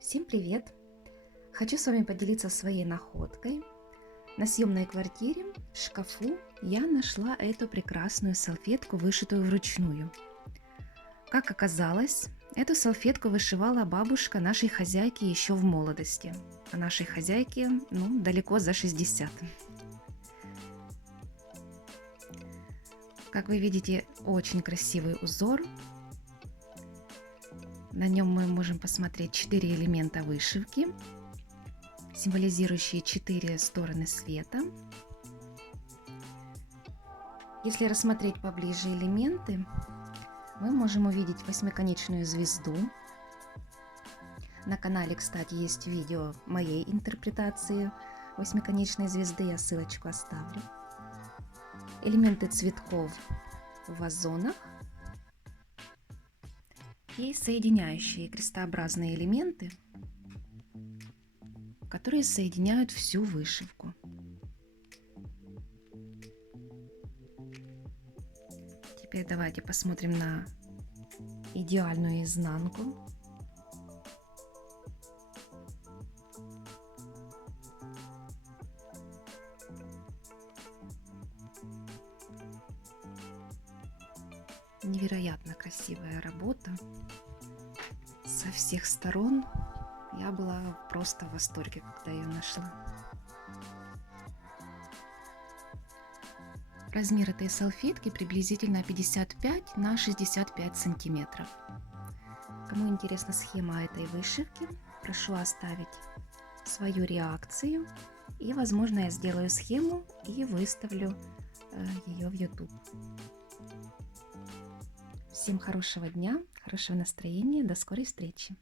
Всем привет! Хочу с вами поделиться своей находкой. На съемной квартире в шкафу я нашла эту прекрасную салфетку, вышитую вручную. Как оказалось, эту салфетку вышивала бабушка нашей хозяйки еще в молодости. А нашей хозяйке, далеко за 60. Как вы видите, очень красивый узор. На нем мы можем посмотреть 4 элемента вышивки, символизирующие 4 стороны света. Если рассмотреть поближе элементы, мы можем увидеть восьмиконечную звезду. На канале, кстати, есть видео моей интерпретации восьмиконечной звезды, я ссылочку оставлю. Элементы цветков в вазонах и соединяющие крестообразные элементы, которые соединяют всю вышивку. Теперь давайте посмотрим на идеальную изнанку. Невероятно красивая работа. Со всех сторон я была просто в восторге, когда ее нашла. Размер этой салфетки приблизительно 55 на 65 сантиметров. Кому интересна схема этой вышивки, прошу оставить свою реакцию, и, возможно, я сделаю схему и выставлю ее в YouTube. Всем хорошего дня, хорошего настроения, до скорой встречи!